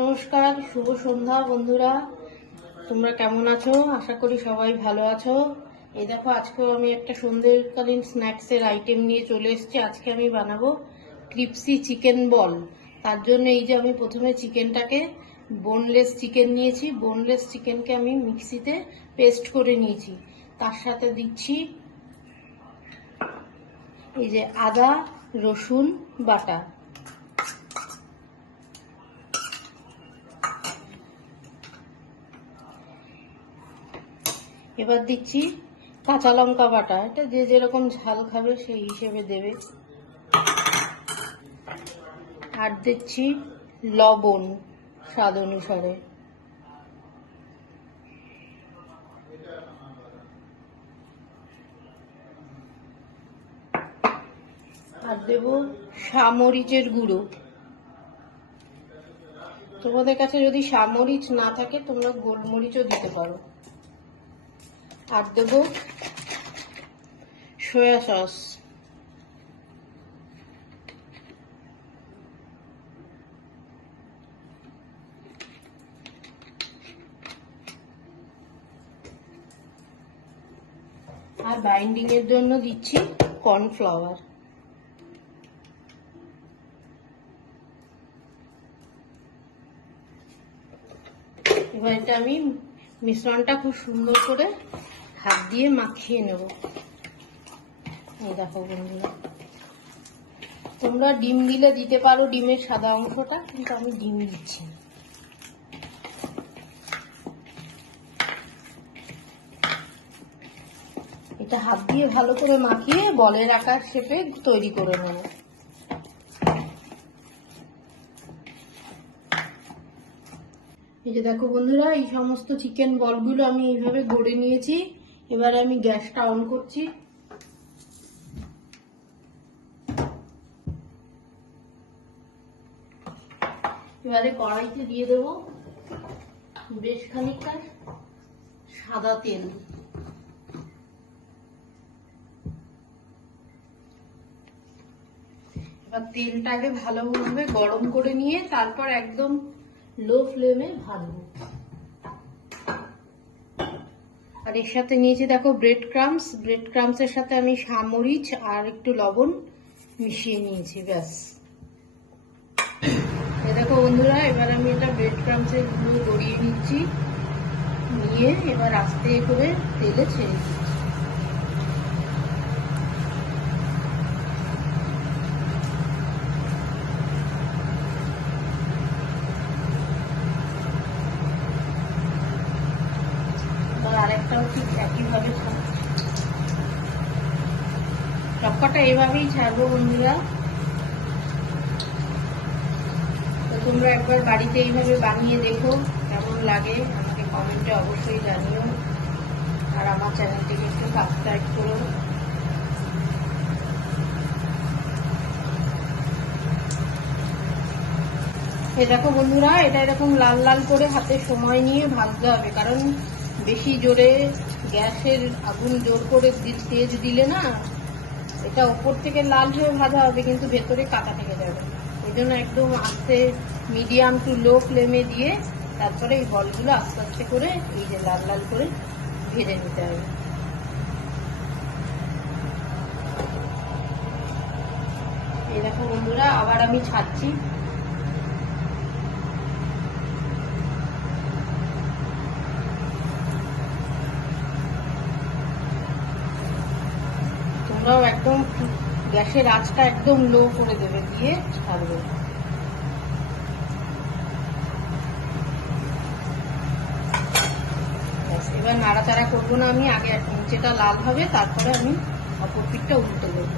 নমস্কার, শুভ সন্ধ্যা বন্ধুরা। তোমরা কেমন আছো? আশা করি সবাই ভালো আছো। এই দেখো, আজকেও আমি একটা সন্ধ্যেকালীন স্ন্যাক্সের আইটেম নিয়ে চলে এসেছি। আজকে আমি বানাবো ক্রিপসি চিকেন বল। তার জন্য এই যে আমি প্রথমে চিকেনটাকে, বোনলেস চিকেন নিয়েছি, বোনলেস চিকেনকে আমি মিক্সিতে পেস্ট করে নিয়েছি। তার সাথে দিচ্ছি এই যে আদা রসুন বাটা, এবার দিচ্ছি কাঁচা লঙ্কা বাটা। এটা যে যেরকম ঝাল খাবে সেই হিসেবে দেবে। আর দিচ্ছি লবণ স্বাদ অনুসারে। আর দেব সামরিচের গুঁড়ো। তোমাদের কাছে যদি সামরিচ না থাকে তোমরা গোলমরিচও দিতে পারো। আর দেব সয়া সস। আর বাইন্ডিং এর জন্য দিচ্ছি কর্নফ্লাওয়ার। এবার এটা আমি মিশ্রণটা খুব সুন্দর করে হাত দিয়ে মাখিয়ে নেব। এই দেখো বন্ধুরা, তোমরা ডিম দিলে দিতে পারো, ডিমের সাদা অংশটা, কিন্তু আমি ডিম দিচ্ছি না। এটা হাত দিয়ে ভালো করে মাখিয়ে বলের আকার শেপে তৈরি করে নেব। এই যে দেখো বন্ধুরা, এই সমস্ত চিকেন বলগুলো আমি এইভাবে গড়ে নিয়েছি। এবারে আমি গ্যাসটা অন করছি। এবারে কড়াইতে দিয়ে দেব বেশ খানিকটা সাদা তেল। এবার তেলটাকে ভালোভাবে গরম করে নিয়ে তারপর একদম লো ফ্লেমে ভাজবো। আর এর সাথে নিয়েছি দেখো ব্রেড ক্রাম্বস। ব্রেড ক্রাম্বসের সাথে আমি সামরিচ আর একটু লবণ মিশিয়ে নিয়েছি, ব্যাস। এই দেখো বন্ধুরা, এবার আমি এটা ব্রেড ক্রাম্বসের গুঁড়ো গড়িয়ে নিচ্ছি, নিয়ে এবার আস্তে করে তেলে ছেড়ে দিচ্ছি। আরেকটাও ঠিক একইভাবে সবকটা এইভাবেই ছাড়বো বন্ধুরা। তো তোমরা একবার বাড়িতে এইভাবে বানিয়ে দেখো, কেমন লাগে আমাকে কমেন্টে অবশ্যই জানিও। আর আমার চ্যানেলটিকে একটু সাবস্ক্রাইব করো। এই দেখো বন্ধুরা, এটা এরকম লাল লাল করে হাতে সময় নিয়ে ভাজতে হবে, কারণ বেশি জোরে গ্যাসের আগুন জোর করে তেজ দিলে না, এটা উপর থেকে লাল হয়ে ভাজা হবে কিন্তু ভেতরে কাঁচা থেকে যাবে। ওই জন্য একদম আস্তে মিডিয়াম টু লো ফ্লেমে দিয়ে তারপরে এই বলগুলো আস্তে আস্তে করে এই যে লাল লাল করে ভেজে নিতে হবে। এই দেখো বন্ধুরা, আবার আমি ছাড়ছি। তোমরাও একদম গ্যাসের আঁচটা একদম লো করে দেবে, দিয়ে ছাড়বে। এবার নাড়াচাড়া করবো না আমি, আগে নিচেটা লাল হবে তারপরে আমি অপর পিঠটা উল্টে দেবো।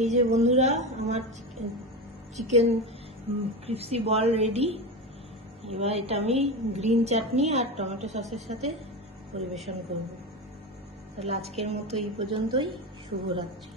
এই যে বন্ধুরা, আমার চিকেন ক্রিপসি বল রেডি। এবার এটা আমি গ্রিন চাটনি আর টমেটো সসের সাথে পরিবেশন করব। তাহলে আজকের মতো এই পর্যন্তই। শুভরাত্রি।